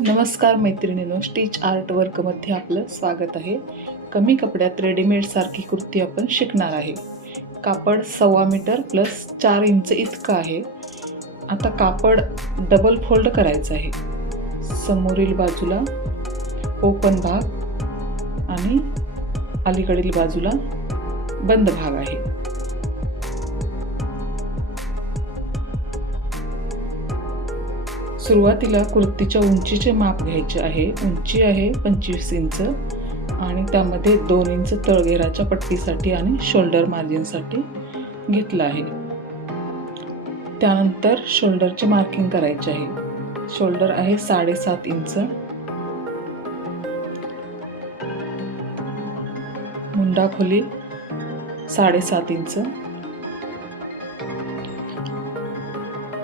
नमस्कार मैत्रिणींनो, stitch art वर्कमध्ये आपलं स्वागत आहे. कमी कपड्यात रेडीमेड सारखी कुर्ती आपण शिकणार आहे. कापड 1.25 मीटर प्लस 4 इंच इतकं आहे. आता कापड डबल फोल्ड करायचं आहे. समोरील बाजूला ओपन भाग आणि अलीकडील बाजूला बंद भाग आहे. सुरुवातीला कुर्तीच्या उंचीचे माप घ्यायचे आहे. उंची आहे 25 इंच आणि त्यामध्ये 2 इंच तळघेराच्या पट्टीसाठी आणि शोल्डर मार्जिनसाठी घेतलं आहे. त्यानंतर शोल्डरचे मार्किंग करायचे आहे. शोल्डर आहे 7.5 इंच, मुंडा खोली 7.5 इंच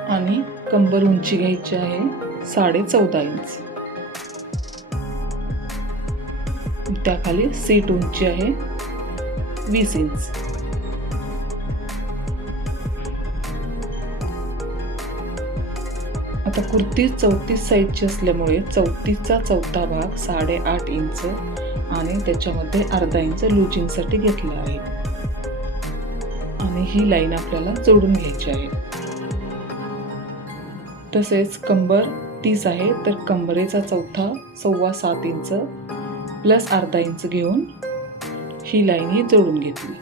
आणि कंबर उंची घ्यायची आहे 14.5 इंच. त्याखाली सीट उंची आहे 20 इंच. आता कुर्ती 34 साईजची असल्यामुळे 34चा चौथा भाग 8.5 इंच आणि त्याच्यामध्ये अर्धा इंच लूजिंगसाठी घेतला आहे आणि ही लाईन आपल्याला जोडून घ्यायची आहे. तसेच कंबर 30 आहे, तर कंबरेचा चौथा 6.25 इंच प्लस अर्धा इंच घेऊन ही लाईन ही जोडून घेतली.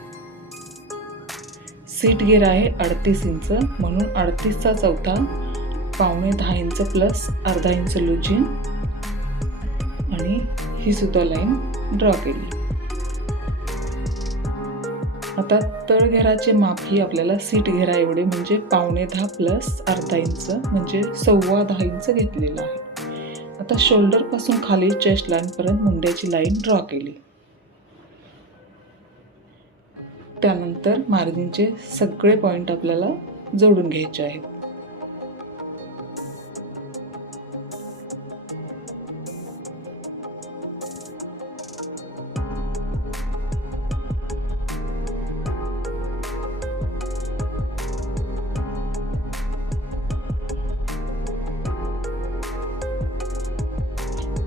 सीट घेर आहे 38 इंच, म्हणून 38चा चौथा 9.25 इंच प्लस अर्धा इंच लूजिंग आणि ही सुद्धा लाईन ड्रॉ केली. आता तळघेराचे माप ही आपल्याला सीट घेरा एवढे म्हणजे 9.25 प्लस अर्धा इंच म्हणजे 10.25 इंच घेतलेला आहे. आता शोल्डर पासून खाली चेस्ट लाईन पर्यंत मुंड्याची लाईन ड्रॉ केली. त्यानंतर मार्जिनचे सगळे पॉइंट आपल्याला जोडून घ्यायचे आहेत.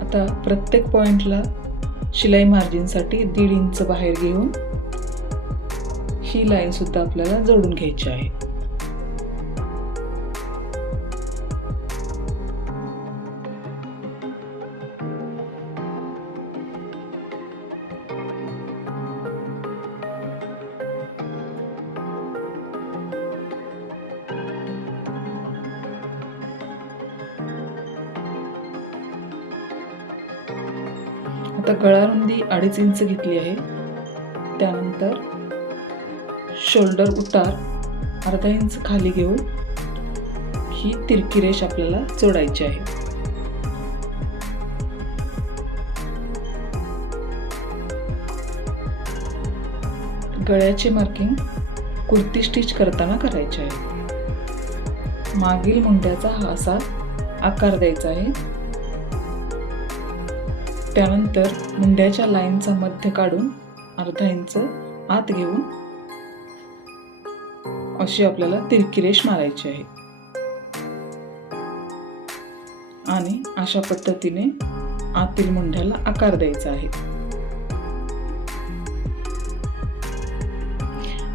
आता प्रत्येक पॉइंटला शिलाई मार्जिनसाठी 1.5 इंच बाहेर घेऊन ही लाईन सुद्धा आपल्याला जोडून घ्यायची आहे. आता गळा रुंदी 2.5 इंच घेतली आहे. त्यानंतर शोल्डर उतार अर्धा इंच खाली घेऊन ही तिरकी रेष आपल्याला जोडायची आहे. गळ्याचे मार्किंग कुर्ती स्टिच करताना करायचे आहे. मागील मुंड्याचा हा असा आकार द्यायचा आहे. त्यानंतर मुंड्याच्या लाईनचा मध्य काढून अर्धा इंच आत घेऊन अशी आपल्याला तिरकी रेष मारायची आहे आणि अशा पद्धतीने आतील मुंड्याला आकार द्यायचा आहे.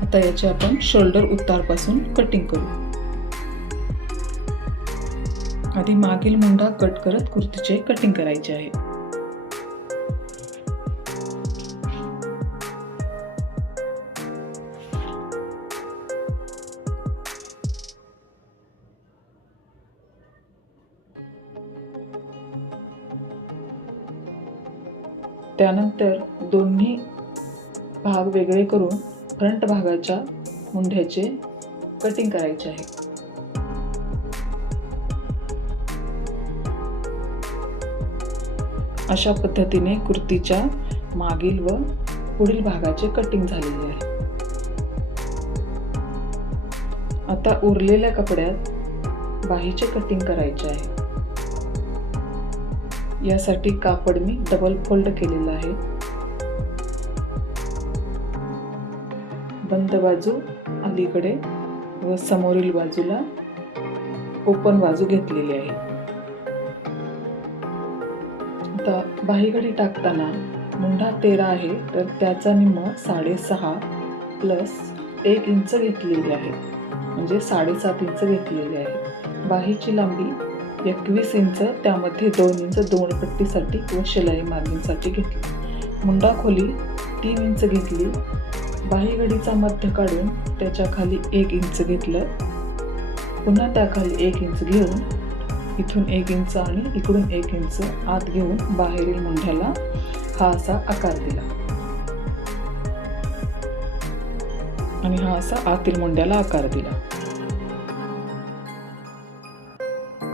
आता याचे आपण शोल्डर उतारपासून कटिंग करू. आधी मागील मुंडा कट करत कुर्तीचे कटिंग करायचे आहे. त्यानंतर दोन्ही भाग वेगळे करून फ्रंट भागाच्या मुंड्याचे कटिंग करायचे आहे. अशा पद्धतीने कुर्तीच्या मागील व पुढील भागाचे कटिंग झालेले आहे. आता उरलेल्या कपड्यात बाहीचे कटिंग करायचे आहे. यासाठी कापड मी डबल फोल्ड केलेला आहे. बंद बाजू अलीकडे व समोरील बाजूला ओपन बाजू घेतलेली आहे. आता बाहीगडी टाकताना मुंढा 13 आहे, तर त्याचा निम्म 6.5 प्लस 1 इंच घेतलेली आहे, म्हणजे 7.5 इंच घेतलेली आहे. बाहीची लांबी 21 इंच, त्यामध्ये 2 इंच दोन पट्टीसाठी व शिलाई मार्जिनसाठी घेतली. मुंडा खोली 3 इंच घेतली. बाहीगडीचा मध्य काढून त्याच्या खाली 1 इंच घेतलं. पुन्हा त्याखाली 1 इंच घेऊन इथून 1 इंच आणि इकडून 1 इंच आत घेऊन बाहेरील मुंढ्याला हा असा आकार दिला आणि हा असा आतील मुंड्याला आकार दिला.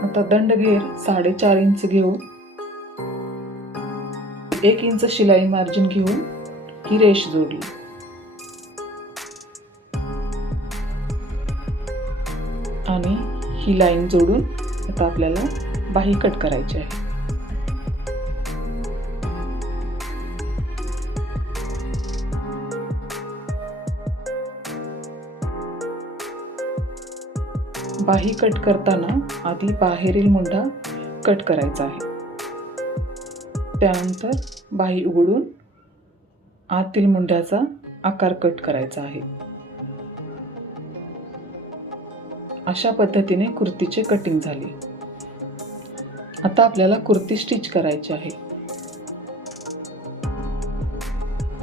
आता दंडघेर 4.5 इंच घेऊन 1 इंच शिलाई मार्जिन घेऊन ही रेष जोडली आणि ही लाईन जोडून आता आपल्याला बाही कट करायची आहे. बाही कट करताना आधी बाहेरील मुंढा कट करायचा आहे. त्यानंतर बाही उघडून आतील मुंढ्याचा आकार कट करायचा आहे. अशा पद्धतीने कुर्तीचे कटिंग झाले. आता आपल्याला कुर्ती स्टिच करायची आहे.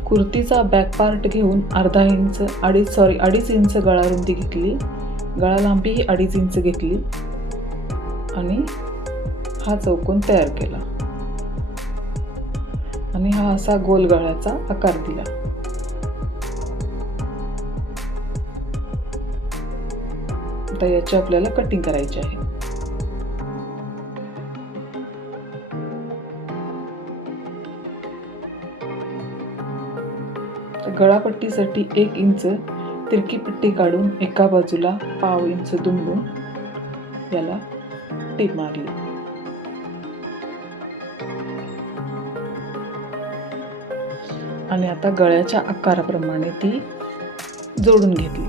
कुर्तीचा बॅक पार्ट घेऊन अडीच इंच गळा रुंदी घेतली. गळा लांबी ही 2.5 इंच घेतली आणि हा चौकोन तयार केला आणि हा असा गोल गळ्याचा आकार दिला. आता याची आपल्याला कटिंग करायची आहे. गळापट्टीसाठी 1 इंच तिरकी पट्टी काढून एका बाजूला पाव इंच दुमडून याला टीप मारली. आणि आता गळ्याच्या आकाराप्रमाणे ती जोडून घेतली.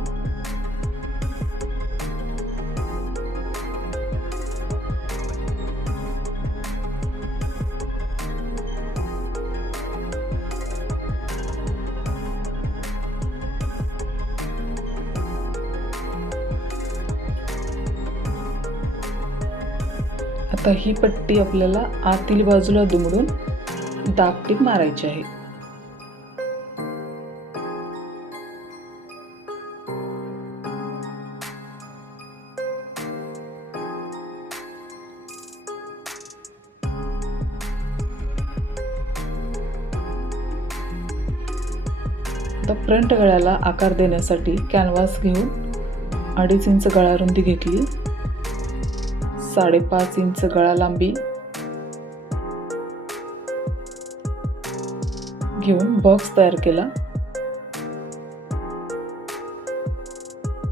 आता ही पट्टी आपल्याला आतील बाजूला दुमडून दाबटीप मारायची आहे. आता फ्रंट गळ्याला आकार देण्यासाठी कॅनव्हास घेऊन 2.5 इंच गळा रुंदी घेतली. 5.5 इंच गळा लांबी घेऊन बॉक्स तयार केला.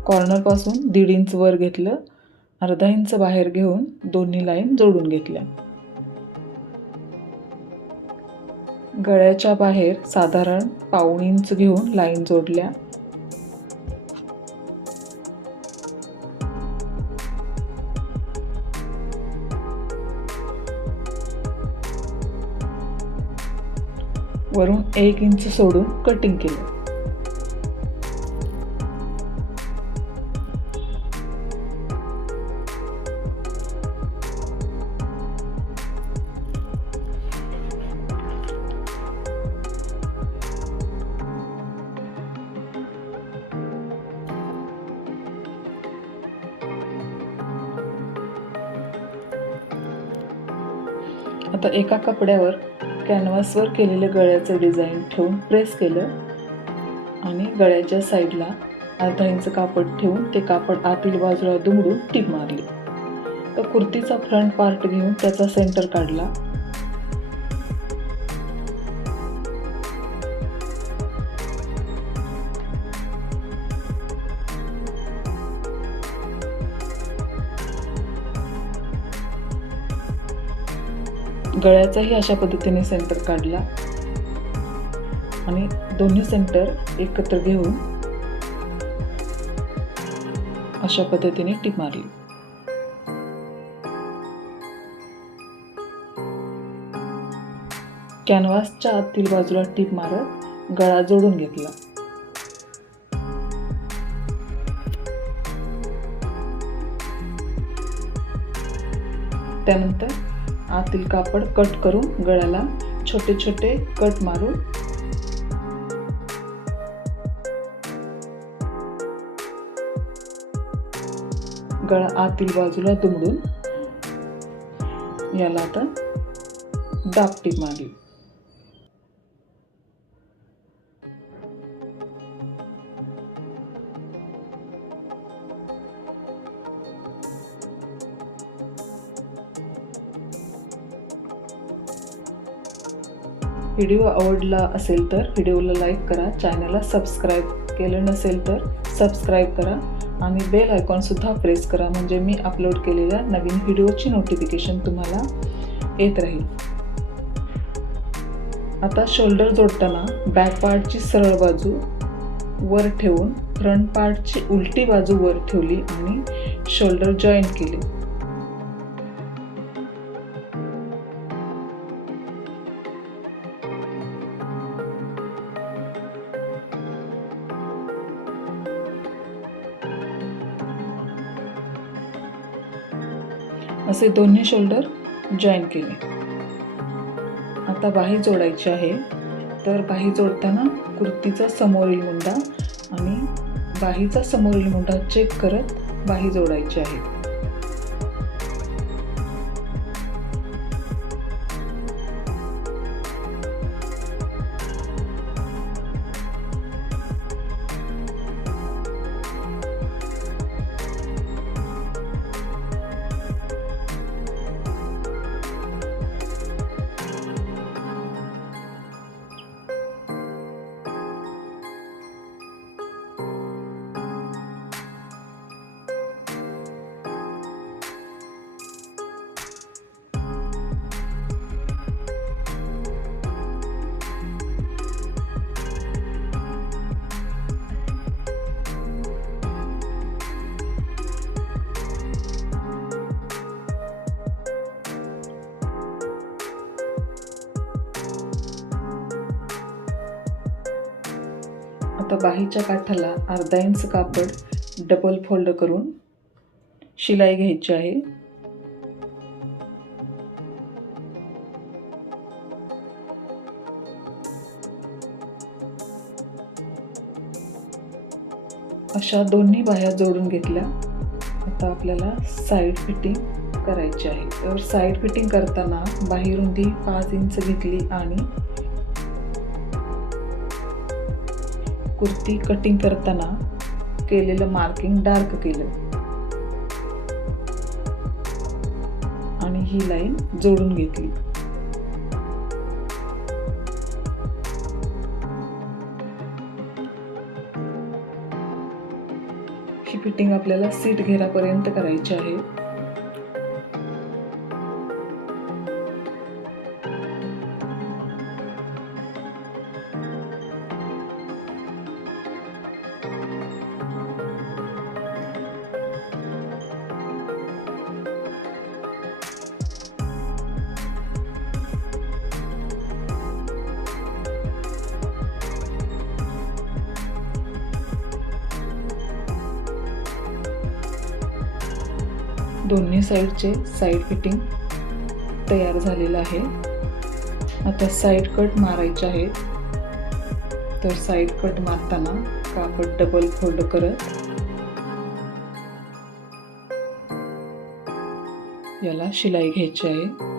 कॉर्नर पासून 1.5 इंच वर घेतलं. 0.5 इंच बाहेर घेऊन दोन्ही लाईन जोडून घेतल्या. गळ्याच्या बाहेर साधारण 1.5 इंच घेऊन लाईन जोडल्या. वरून 1 इंच सोडून कटिंग केलं. आता एका कपड्यावर कॅनव्हासवर केलेले गळ्याचं डिझाईन ठेवून प्रेस केलं आणि गळ्याच्या साईडला 0.5 इंच कापड ठेवून ते कापड आतील बाजूला दुमडून टीप मारली. तर कुर्तीचा फ्रंट पार्ट घेऊन त्याचा सेंटर काढला. गळ्याचाही अशा पद्धतीने सेंटर काढला आणि दोन्ही सेंटर एकत्र घेऊन अशा पद्धतीने टीप मारली. कॅनव्हासच्या आतील बाजूला टीप मारत गळा जोडून घेतला. त्यानंतर आतील कापड कट करून गळ्याला छोटे छोटे कट मारून गळा आतील बाजूला दुमडून याला आता दाबटीप मारली. व्हिडिओ आवडला असेल तर व्हिडिओला लाईक करा, चॅनलला सबस्क्राईब केलं नसेल तर सबस्क्राईब करा आणि बेल आयकॉनसुद्धा प्रेस करा, म्हणजे मी अपलोड केलेल्या नवीन व्हिडिओची नोटिफिकेशन तुम्हाला येत राहील. आता शोल्डर जोडताना बॅक पार्टची सरळ बाजू वर ठेवून फ्रंट पार्टची उलटी बाजू वर ठेवली आणि शोल्डर जॉईंट केले. असे दोन्ही शोल्डर जॉईन केले. आता बाही जोडायची आहे. तर बाही जोडताना कुर्तीचा समोरील मुंडा आणि बाहीचा समोरील मुंडा चेक करत बाही जोडायची आहे. आता बाहीच्या काठाला अर्धा इंच कापड डबल फोल्ड करून शिलाई घ्यायची आहे. अशा दोन्ही बाह्या जोडून घेतल्या. आता आपल्याला साईड फिटिंग करायची आहे. तर साईड फिटिंग करताना बाही रुंदी 5 इंच घेतली आणि कुर्ती कटिंग करताना केलेलं मार्किंग डार्क केलं आणि ही लाईन जोडून घेतली. ही फिटिंग आपल्याला सीट घेरापर्यंत करायची आहे. दोन्ही साईडचे साईड फिटिंग तयार झालेलं आहे. आता साईड कट मारायचे आहे. तर साईड कट मारताना कापड डबल फोल्ड करत याला शिलाई घ्यायची आहे.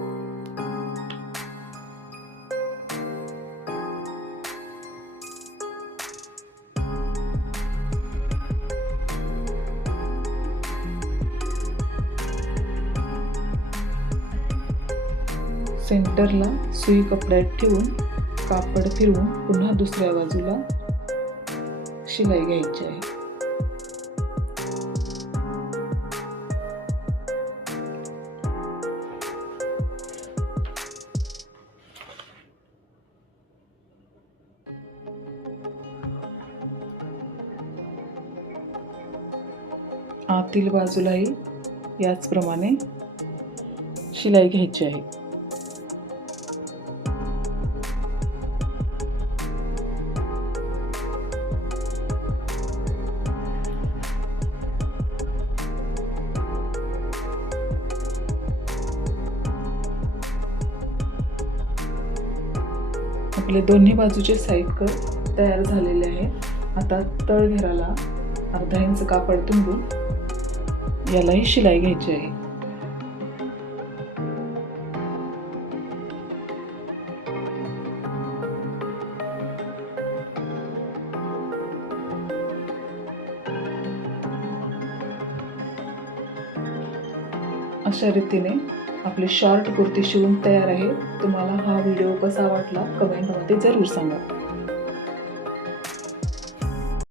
सेंटरला सुई कपड्यात ठेवून कापड फिरवून पुन्हा दुसऱ्या बाजूला शिलाई घ्यायची आहे. आतील बाजूलाही याचप्रमाणे शिलाई घ्यायची आहे. आपले दोन्ही बाजूचे साईड कट तयार झालेले आहे. आता तळघेराला अर्धा इंच कापड तुंबून यालाही शिलाई घ्यायची आहे. अशा रीतीने आपली शॉर्ट कुर्ती शिवून तयार आहे. तुम्हाला हा व्हिडिओ कसा वाटला कमेंटमध्ये जरूर सांगा.